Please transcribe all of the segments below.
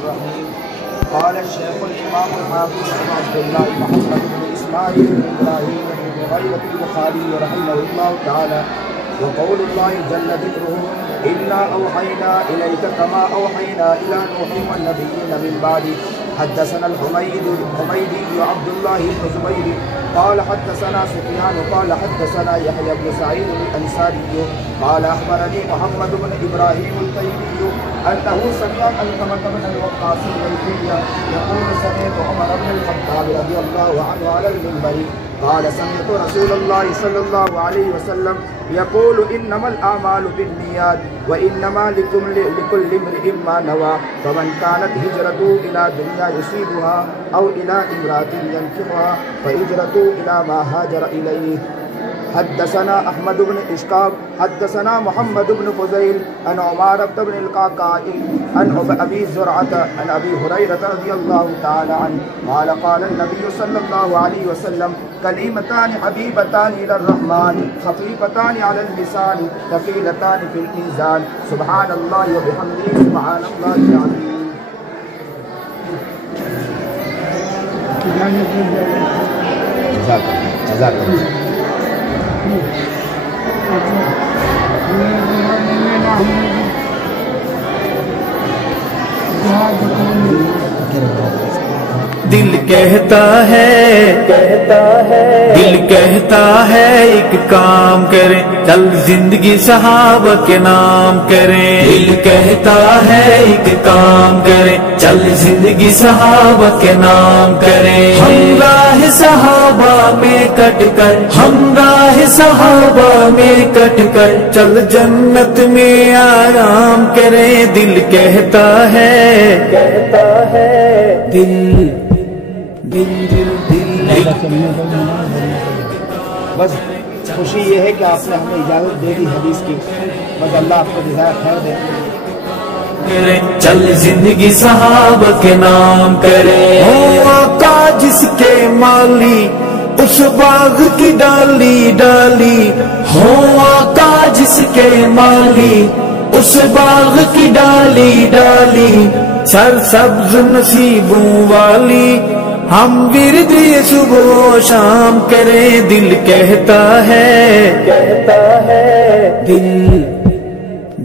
الرحيم. قال الشيخ الإمام الحافظ أبو عبد الله محمد بن إسماعيل بن إبراهيم بن مغيرة البخاري رحمه الله تعالى: وقول الله جل ذكره: إنا أوحينا إليك كما أوحينا إلى نوح والنبيين من بعده. حدثنا الحميدي عبد الله بن زبير قال حدثنا سفيان قال حدثنا يحيى بن سعيد الأنصاري قال أخبرني محمد بن إبراهيم التيمي أنه سمع علقمة بن الوقاص الليثي يقول: سمعت عمر بن الخطاب رضي الله عنه على المنبر قال: سمعت رسول الله صلى الله عليه وسلم يقول: إنما الأعمال بالنيات وإنما لكل امرئ ما نوى، فمن كانت هجرته إلى دنيا يصيبها أو إلى امرأة ينكحها فهجرته إلى ما هاجر إليه. حدثنا أحمد بن إشقاق حدثنا محمد بن فضيل عن عمارة بن القعقاع عن أبي زرعة عن أبي هريرة رضي الله تعالى عنه قال: قال النبي صلى الله عليه وسلم: كلمتان حبيبتان إلى الرحمن خفيفتان على اللسان ثقيلتان في الميزان سبحان الله وبحمده سبحان الله العظيم. جزاك الله. دل کہتا ہے ایک کام کریں، چل زندگی صحابہ کے نام کریں۔ دل کہتا ہے ایک کام کریں، چل زندگی صحابہ کے نام کریں۔ ہم راہ صحابہ میں کٹ کر، ہم راہ صحابہ میں کٹ کر، چل جنت میں آرام کریں۔ دل کہتا ہے دل بس خوشی یہ ہے کہ آپ نے ہمیں اجازت دے دی حدیث کی، بس اللہ آپ کو جزائے خیر دے۔ چل زندگی صحابہ کے نام کرے، ہو آقا جس کے مالی اس باغ کی ڈالی ڈالی، ہو آقا جس کے مالی اس باغ کی ڈالی ڈالی، سر سبز نصیبوں والی ہم ورد صبح و شام کریں۔ دل کہتا ہے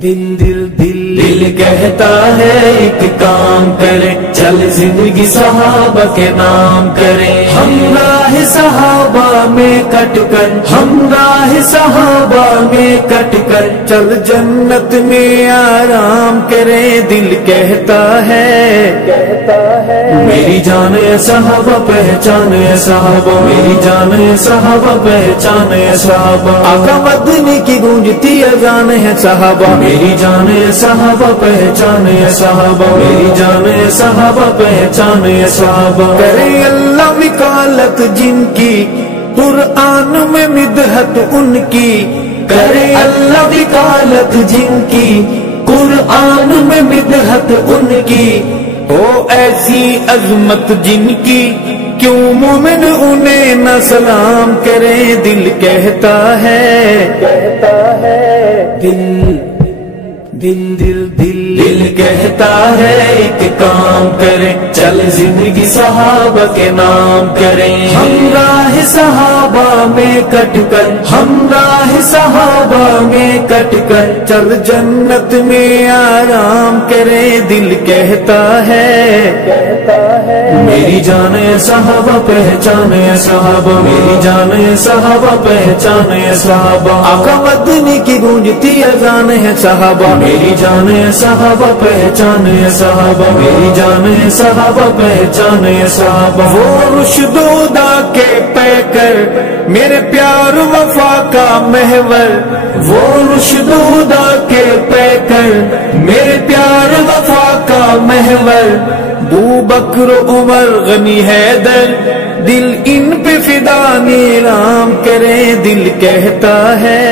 دل کہتا ہے ایک کام کریں، چل زندگی صحابہ کے نام کریں۔ ہم راہ صحابہ میں کٹ کر، ہم راہ صحابہ میں کٹ کر، چل جنت میں آرام کریں۔ دل کہتا ہے میری جان ہے صحابہ پہچان ہے صحابہ، میری جان ہے صحابہ پہچان ہے صحابہ، آقا مدنی کی گونجتی اذان ہے صحابہ، میری جان ہے صحابہ پہچان ہے صحابہ، میری جان ہے صحابہ پہچان ہے صحابہ۔ کرے اللہ وکالت جن کی قرآن میں مدحت ان کی، کرے اللہ وکالت جن کی قرآن میں مدحت ان کی، او ایسی عظمت جن کی کیوں مومن انہیں نہ سلام کرے۔ دل کہتا ہے دل کہتا ہے ایک کام کریں، چل زندگی صحابہ کے نام کریں۔ ہم راہ صحابہ میں کٹ کر، ہم راہ صحابہ میں کٹ کر، چل جنت میں آرام کریں۔ دل کہتا ہے میری جان ہے صحابہ پہچان ہے صحابہ، میری جان ہے صحابہ پہچان ہے صحابہ، آقا مدنی کی گونجتی اذان ہے صحابہ، میری جان ہے صحابہ پہچان ہے صحابہ، میری جان ہے صحابہ پہچان ہے صحابہ۔ وہ رشد و ہدا کے پیکر میرے پیار وفا کا محور، وہ رشد و ہدا کے پیکر میرے پیار وفا کا محور، ابو بکر عمر غنی حیدر دل ان پہ فدا نیلام کرے۔ دل کہتا ہے